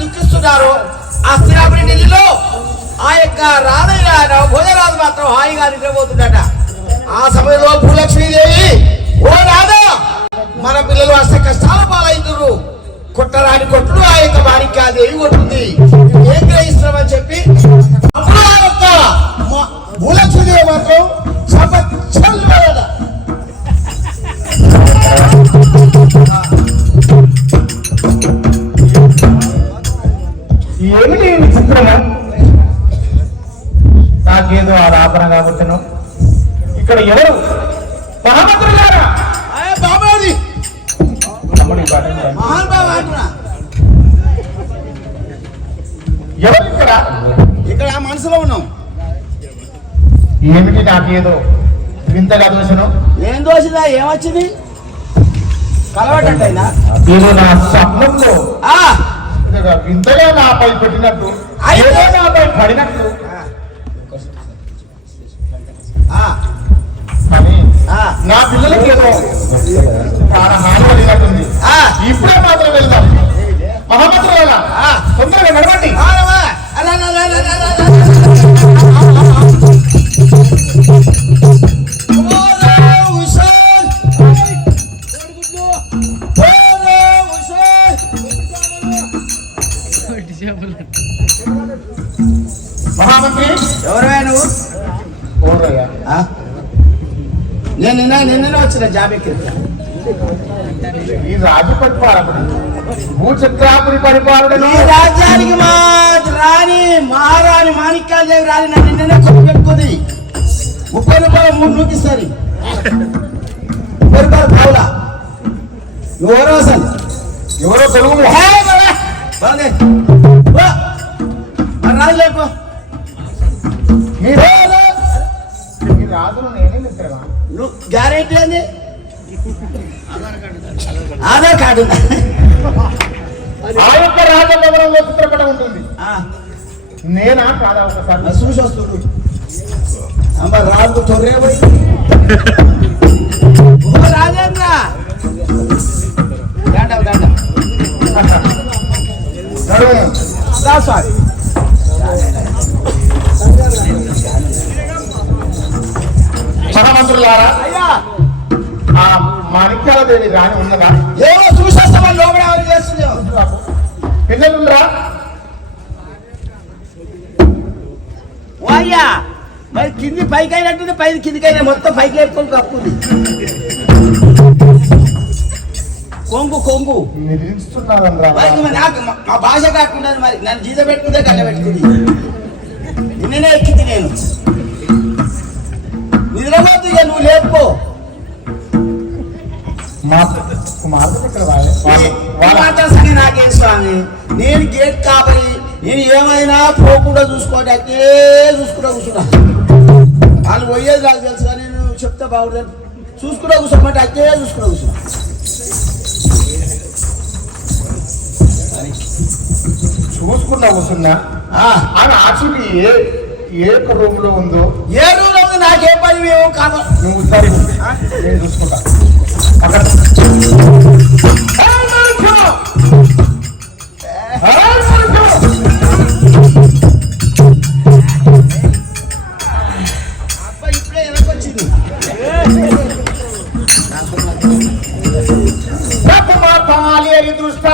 దుఃఖిస్తున్నారు. ఆ స్థిరాపురి ఢిల్లీలో ఆ యొక్క రాధయ్య భోజరాజు మాత్రం హాయిగా నిద్రపోతుందట. ఆ సమయంలో భూలక్ష్మీదేవి, ఓ రాధా, మన పిల్లలు అష్ట కష్టాల పాలైతురు, కొట్టరాని కొట్టుడు ఆ యొక్క మాణిక్యాదేవి కొట్టుంది, ఏం గ్రహిస్తున్నామని చెప్పి అప్పుడు ఆ యొక్క భూలక్ష్మీదేవి మాత్రం ఏమిటి విచిత్రము? నాకేదో ఆ రాపన కాబట్టిను. ఇక్కడ ఎవరు మహామంత్రులారా? ఎవరు ఇక్కడ? ఇక్కడ మనసులో ఉన్నాం. ఏమిటి నాకేదో వింతగా దోషను? ఏం దోషిదా? ఏమొచ్చింది? కలవటంటైనా ఏదో నా స్వప్నంలో వింతగా నాపై పెట్టినట్టు, ఏదో నాపై పడినట్టు. కానీ నా పిల్లలకి ఏదో చాలా హాని కలిగినట్టుంది. ఇప్పుడే మాత్రం వెళ్దాం. మహామంత్రుల తొందరగా నడవండి. మహామంత్రి ఎవరైనా నువ్వు? నేను నిన్ననే వచ్చిన జాబెక్కి. ఈ రాజు పరిపాలకుడు, భూచక్రాపురి పరిపాలన, ఈ రాజ్యానికి మా రాణి మహారాణి మాణిక్యాదేవి రాణి నన్ను నిన్ననే పెట్టుకుంది. 30 రూపాయలు 3 నూకిస్తారు. 30 రూపాయలు కావులా. ఎవరో అసలు ఎవరో తెలుగు రాజు లేకు. రాజును నేనే మిత్రమా? నువ్వు గ్యారెంటీ అండి. ఆధార్ కార్డు ఆ యొక్క రాజభవనంలో చిత్రపటం ఉంటుంది. నేనా కాదా? ఒకసారి చూసి వస్తుడు. అమ్మ రాజు తొర్రే పోయి రాజేంద్ర సారీ మహామంత్రులారా, ఆ మాణిక్యాలదేవి రాణి ఉన్నదా? ఏమో చూసేస్తామని లోపల ఎవరు చేస్తుంది. పిల్లలురా? వాయ్యా, మరి కింది పైకి అయినట్టుంది, పైకి కిందికైనా మొత్తం పైకి లేపుకొని కప్పుంది. కొంగు నాకు మా భాష కాకుండా మరి నన్ను జీత పెట్టుకుందే గడ్డ పెట్టుకుంది. నిన్ననే ఎక్కింది నేను. నిద్రపోతు ఇక నువ్వు లేపుకో. మాట్లాడుతుంది నాకేం స్వామి, నేను గేట్ కాపరి, నేను ఏమైనా పోకుండా చూసుకోవడానికి చూసుకుంటా కూర్చున్నా. వాళ్ళు పోయేది నాకు తెలుసు కానీ నేను చెప్తే బాగుంటుంది. చూసుకుంటా కూర్చోమంటే అక్కే చూసుకుంటా కూర్చున్నా. చూసుకున్నా కూర్చున్నా. ఆమె ఆచూకి ఏ రూమ్ లో ఉందో, ఏ రూమ్ లో ఉంది నాకేం పని మేము కాదు. నువ్వు సరే నేను చూసుకుంటా. ఇప్పుడే వెనకొచ్చింది. దృష్ట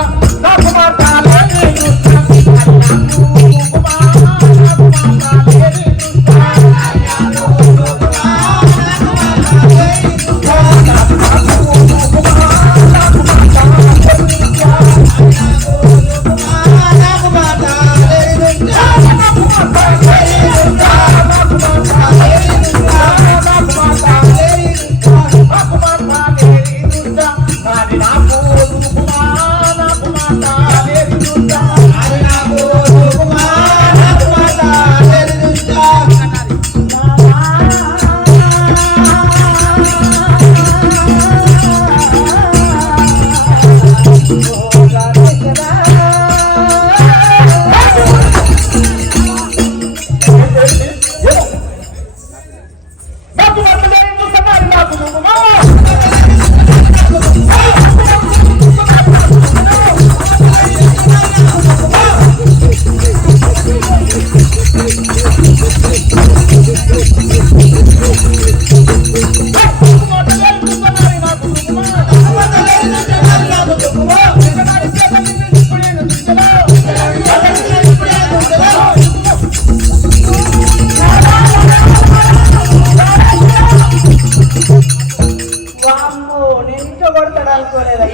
కొడతాడు అనుకోలేదు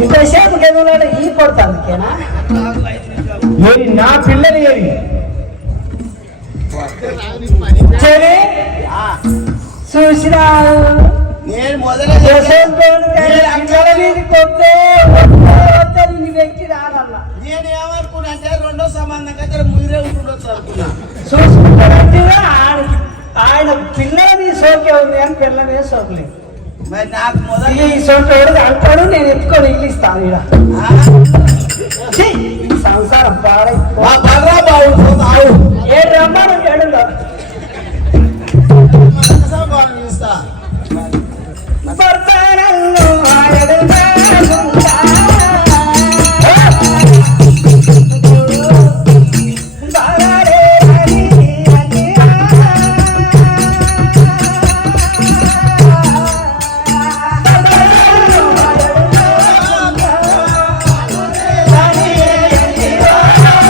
ఇంతసేపు గెలువలో ఈ కొడతాను అందుకేనా ఏరి నా పిల్లని ఏరి సరే చూసినా నేను మొదలే వ్యక్తి రాదన్నా నేను ఏమనుకున్నా అంటే రెండో సంబంధం అయితే మీరే ఉంటుండొచ్చు అనుకున్నా చూసుకుంటాడంటే ఆయన పిల్లలని సోకే ఉంది అని పిల్లలే సోకలేదు మరి నాకు మొదలు ఈ సోటోడు అంటాడు నేను ఎత్తుకొని ఇల్లు ఇస్తాను ఈడ సంసారం పాడై బాగుంటుంది ఏడు రమ్మాను ఏడులో ఇస్తా భర్తనన్ను ఆయనగా ఉంటా. బాగాలే అని అన్నియా. భర్తనన్ను ఆయనగా ఉంటా. అని అన్నియా.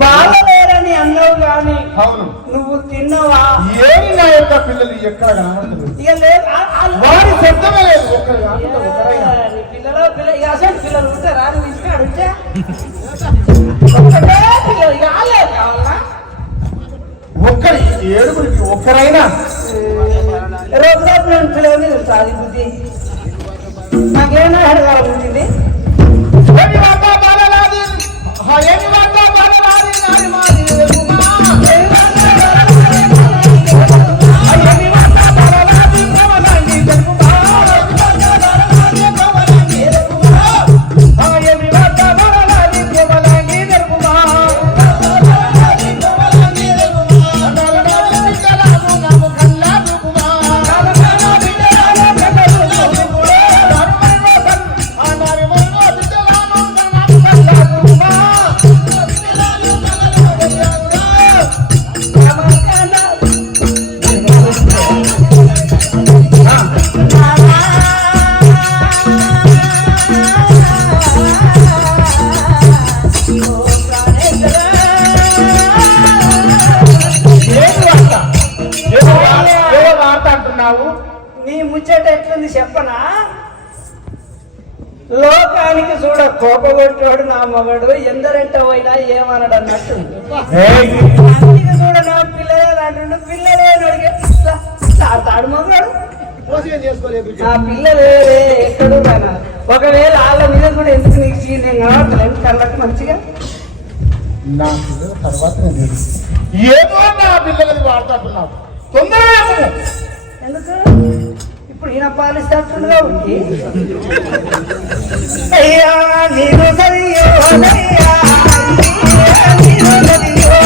బాగలేరని అన్నావు గాని అవును నువ్వు తిన్నావా ఏమి నా యొక్క పిల్లలు ఎక్కడ కనబడుతుంది ఇక లేదు వారి శబ్దమే లేదు ఒకరైనా అసలు పిల్లలు ఉంటారా నువ్వు ఇంటికి అడిగితే ఒక్కటే పిల్లలు కాలేదు కావాలా ఒక్కరి ఏడుగురికి ఒక్కరైనా రోజు నేను పిల్లలని తెలుసు అది బుద్ధి నాకేమైనా అడగాల ఉంటుంది ఏమి వార్త బాలరాజు ఏమి వార్త బాలరాజు నాని మాది ఉమా ఏమి వార్త బాలరాజు కోమలాంగి జరుగుమా ఏమి వార్త బాలరాజు కోమలాంగి జరుగుమా నీ ముచ్చట ఎట్లుంది చెప్పనా లోకానికి చూడ కోపగొట్టాడు నా మగడు ఎందరంట పోయినా ఏమన్నాడు అన్నట్టు అందుకే చూడ నా పిల్లలే అంటుండు పిల్లలే అడిగే తాడు మగడు ఆ పిల్లలే ఎక్కడు కానా ఒకవేళ వాళ్ళ మీద కూడా ఎందుకు నీకు నేను కనబడతలేదు కళ్ళకి మంచిగా నా పిల్లల తర్వాత ఏదో నా పిల్లలది వాడుతుంటున్నావు తొందరగా ఎందుకు ఇప్పుడు ఈయన పాలిస్తుండగా ఉంది అయ్యా నీరు సరియో అయ్యా నీరు సరియో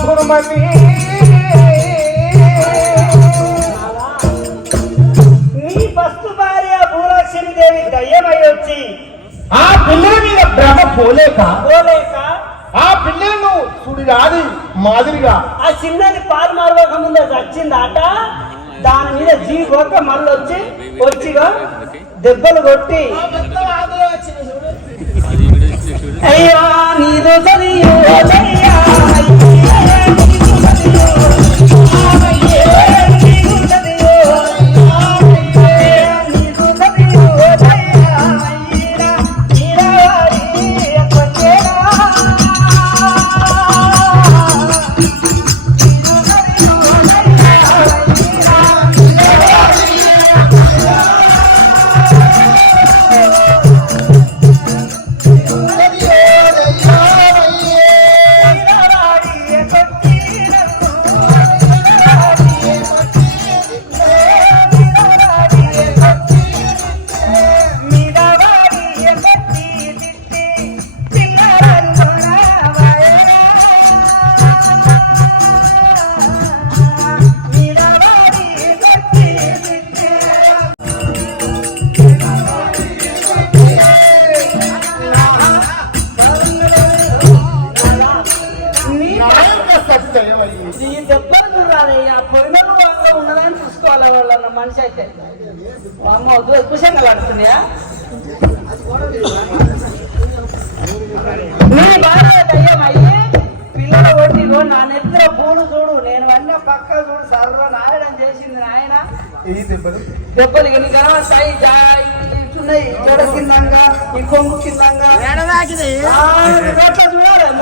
పురుమతి నీ ఫస్ట్ భార్య భూలక్ష్మీదేవి దయ్యమై వచ్చి ఆ పిల్లల మీద భ్రమ పోలేక పోలేక ఆ పిల్లలను సుడిరాది మాదిరిగా ఆ చిన్నది పాలు మారవక ముందే చచ్చిందాట. దాని మీద జీవోక మళ్ళీ వచ్చిగా దెబ్బలు కొట్టి అయ్యా నీదో చదియో అయ్యా ఉన్నదని చూసుకోవాలి వాళ్ళన్న మనిషి అయితే. అమ్మ వద్దు కుషంగా పడుతున్నాయా నీ బాగా దయ్యమయ్యి పిల్లలు కొట్టిగో నా నెత్తిలో పూలు చూడు నేను అన్న పక్క చూడు సర్వనారాయణ చేసింది నాయన. దెబ్బలు ఎన్ని కనబడతాయి ఇట్టున్నాయి జడ కిందంగా ఈ కొంగు కిందంగా చూడాలి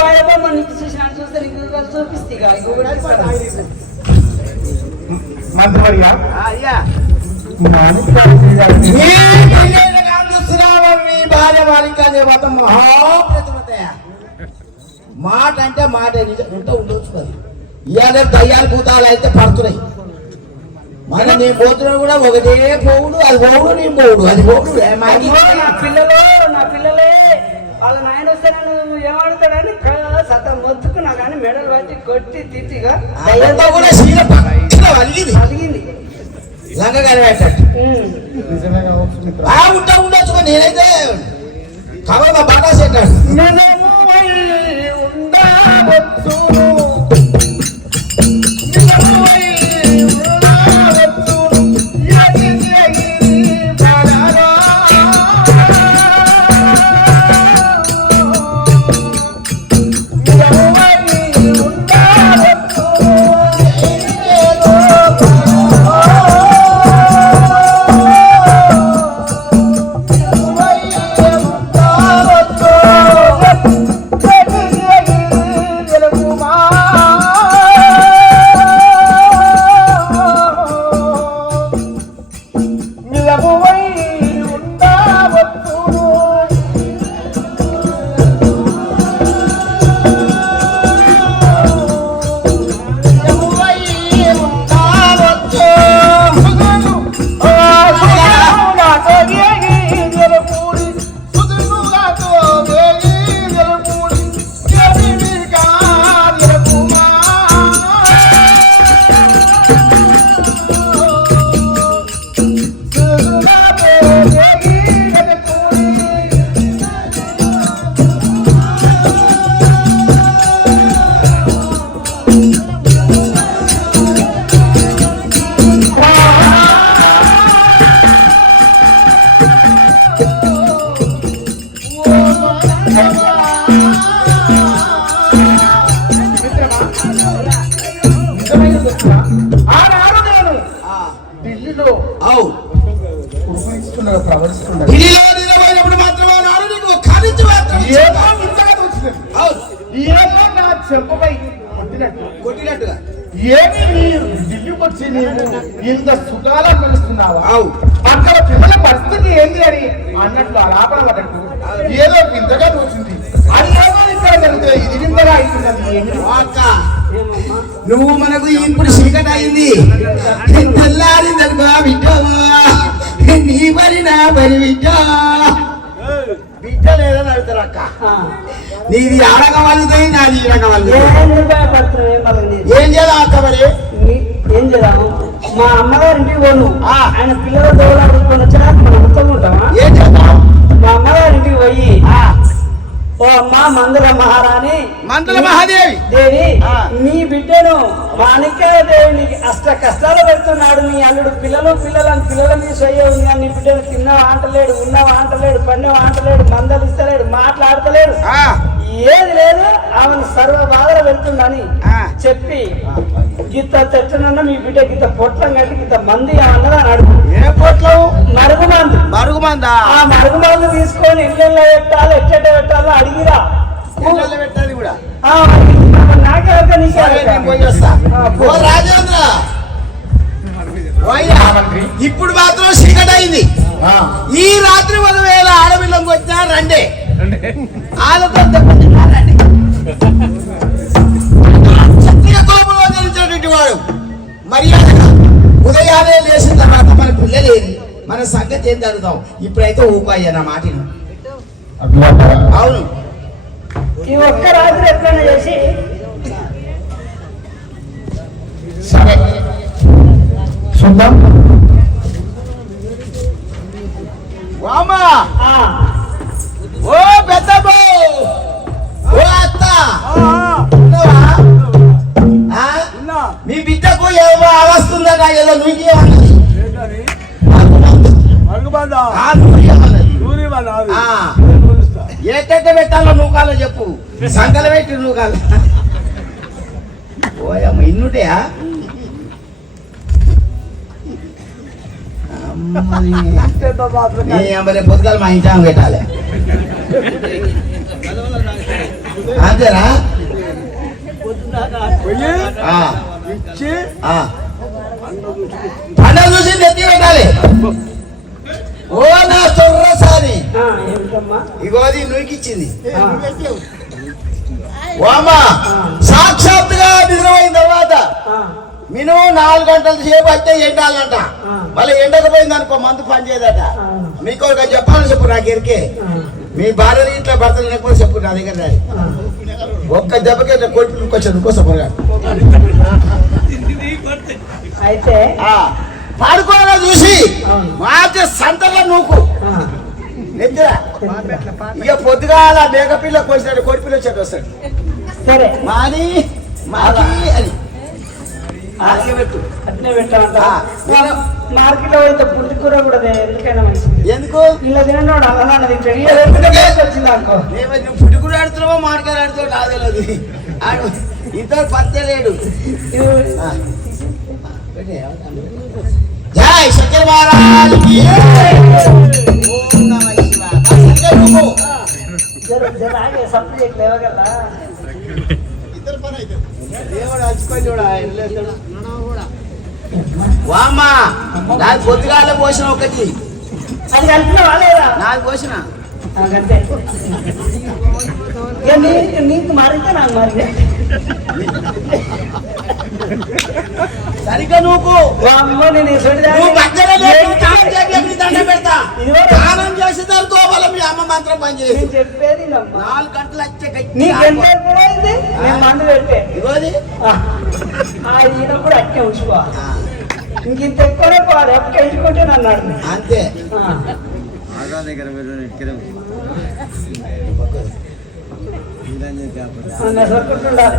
బాయబొమ్మ నీకు చూసిన చూస్తే నీకు చూపిస్తా మంత్రివర్య భార్య బాలిక దేవత మహాప్రతిమతయ మాట అంటే మాట ఉంటే ఉండొచ్చు కదా. ఇవాళ దయ్యాలు భూతాలు అయితే పడుతున్నాయి. మన నీ పోతున్నాడు కూడా ఒకటే పోవుడు అది పోవుడు నీ పోవుడు అది పోవుడు. నా పిల్లలే వాళ్ళ నాయన వస్తే నన్ను ఏమడుతాడని సతం మొత్తుకున్నా కానీ మెడలు పట్టి కొట్టి తిట్టిగా కూడా శీల పక్కన అలిగింది లంగగానే పెట్టాడు. ఉండొచ్చు నేనైతే కవర్ బాగా పెట్టాడు. ప్రవర్తిస్తున్నప్పుడు మాత్రం చెంపపై కొట్టినట్టుగా ఏమి ఢిల్లీకొచ్చి నీవు ఇంత సుఖాలా పిలుస్తున్నావా? అక్కడ పిల్లల పరిస్థితి ఏంటి అని అన్నట్లు ఆలాపన పడ్డట్టు ఏదో వింతగా తోచింది. ఇక్కడ జరిగితే ఇది వింతగా అవుతున్నది. నువ్వు మనకు ఇప్పుడు చీకటి అయింది, తెల్లారిందనుకో బిడ్డ, నీ పని నా పని బిడ్డ. బిడ్డ బిడ్డ లేదని అడుగుతారు అక్క. ఆ. నీది ఆడగా వాళ్ళది, నాది ఈడగా వాళ్ళది. ఏంది భయపడుతున్నావు? ఏం పర్లేదు. ఏం చేద్దాం అక్క మరి? ఏం చేద్దాము? మా అమ్మగారింటికి పోను. ఆ. ఆయన పిల్లల దోలాడుకొని వచ్చినా మనం మొత్తం ఉంటామా? ఏం చేద్దాం? మా అమ్మగారింటికి పోయి ఓ అమ్మ మందుల మహారాణి మందుల మహాదేవి దేవి, ఆ. నీ బిడ్డను మాణిక్య దేవినికి అష్ట కష్టాలు పెడుతున్నాడు. నీ అల్లుడు పిల్లలని తీసయ్యే ఉంది. నీ బిడ్డను తిన్నావా అంటలేడు, ఉన్నావా అంటలేడు, పన్నెవా అంటలేడు, మందలు ఇస్తలేడు, మాట్లాడతలేడు, ఆ. ఏది లేదు. ఆమెను సర్వ బాధలు పెడుతుందని ఆ. చెప్పి గిత్త తెచ్చనన్న మీ బిడ్డ గిత్త పొట్లం కట్టి గిత్త మంది అన్నదా అడుగు. ఏ పొట్లం? మరుగు మందు. మరుగు మందా? ఆ మరుగు మందు తీసుకొని ఇళ్ళల్లో పెట్టాలి, ఎట్ట పెట్టాలో అడిగిరా. ఇళ్ళల్లో పెట్టాలి కూడా. ఆ, నాకే ఒక నీకే సరే, ఒక. నేను పోయి వస్తా. ఆ, పో. ఓ రాజేంద్ర, ఓయ్యా, ఇప్పుడు మాత్రం చీకటి అయింది. ఈ రాత్రి 1,000 ఆడపిల్లంకి వచ్చినా రండి, వాళ్ళతో రండి. క్షత్రియ కులంలో జరించినటువంటి వాడు మర్యాదగా ఉదయాన్నే లేచిన తర్వాత మన పిల్లలేది, మన సంగతి ఏం జరుగుతాం. ఇప్పుడైతే ఊపాయ్యా నా మాటను. అవును, ఈ ఒక్క రాత్రి ఎట్లన్నా చేసి సరే చూద్దాం. వామా, ఆ, ఓ పెద్దమ్మో, ఓ అత్త, ఉన్నావా? ఆ? మీ బిడ్డకు ఏమో అవస్తుందట, ఏదో నువ్వేమన్నది. ఆ, నువ్వేమన్నది. ఆ. ఏటెట్ట పెట్టాలో నూకాలో చెప్పు, సంకల పెట్టి నూకాలు. ఓయమ్మ ఇన్నుటయా? పొద్దుగాల మా ఇంటి పెట్టాలి అంతేనా? పండుగ చూసి ఎత్తి పెట్టాలి. ఓ నా చొర్రసారి, ఆ, ఏమిటమ్మా? ఇగోది నువ్వుకిచ్చింది. ఆ, వామా, సాక్షాత్తుగా నిద్రపోయిన తర్వాత ఆ, మినిమం 4 గంటల సేపు అయితే ఎండాలంట. ఆ. మళ్ళీ ఎండకపోయింది అనుకో మందు పని చేయదట. ఆ. మీకు ఒక చెప్పాలని చెప్పు, నాకు ఎరికే. ఆ, మీ భార్యని ఇట్లా భర్తలు ఎక్కువ చెప్పు నా దగ్గర రాని. ఆ. ఒక్క దెబ్బకి ఇట్లా కొట్టి ఇంకొచ్చాను ఇంకోసపరుగా అయితే పాడుకోవాలా చూసి అవును. మాటే సంతలో నూకు ఆ, నెత్తిరా. ఇక పొద్దుగాల మేకపిల్ల కోసినాడు, కోడిపిల్ల వచ్చాడు వస్తాడు. సరే మాది మాది అని ఆగే పెట్టు. అట్నే పెట్టామంట. ఆ, నేను- మార్కెట్లో పోతే పుంటి కూర కూడా ఎందుకైనా మంచిది. ఎందుకు ఇలా తినడు అలా తింటాడు. వచ్చింది అనుకో. నువ్వు పుట్టి కూడా ఆడుతున్నావో మాటకాలు ఆడుతావు నాకు తెలియదు. ఆడు ఇద్దరు పత్తలేడు. ఆ. జై శంకర మహారాజ్కి. ఓం నమః శివాయ. శంకర నువ్వు. జర ఆగే సబ్జెక్ట్ లేవగలరా? దేవుడు అచ్చుకొని చూడ ఆయన లేస్తాడు. వామ్మా, నాకు పొద్దుగాల పోసిన ఒకటి, అది కలిపిన వాళ్ళేరా? నాకు పోసిన అంతే. ఇక నీకు మారితే నాకు మారింది. సరిగ్గా నువ్వు అమ్మ నేను నువ్వు దగ్గర దండ పెడతా. స్నానం చేసేదానికో వాళ్ళ మీ అమ్మ మంత్రం పని చేసి నేను చెప్పేది నమ్మ. 4 గంటలు వచ్చే నీకు ఎంత ఎక్కువైంది? నేను మందు పెట్టే ఇగోది. ఈయన కూడా అట్టే ఉంచుకో. ఇంకింత ఎక్కువనే పోవాలి, ఎప్పుడు ఎంచుకుంటే నన్ను అడుగు. అంతే. మెసరుకుంటుండాలి.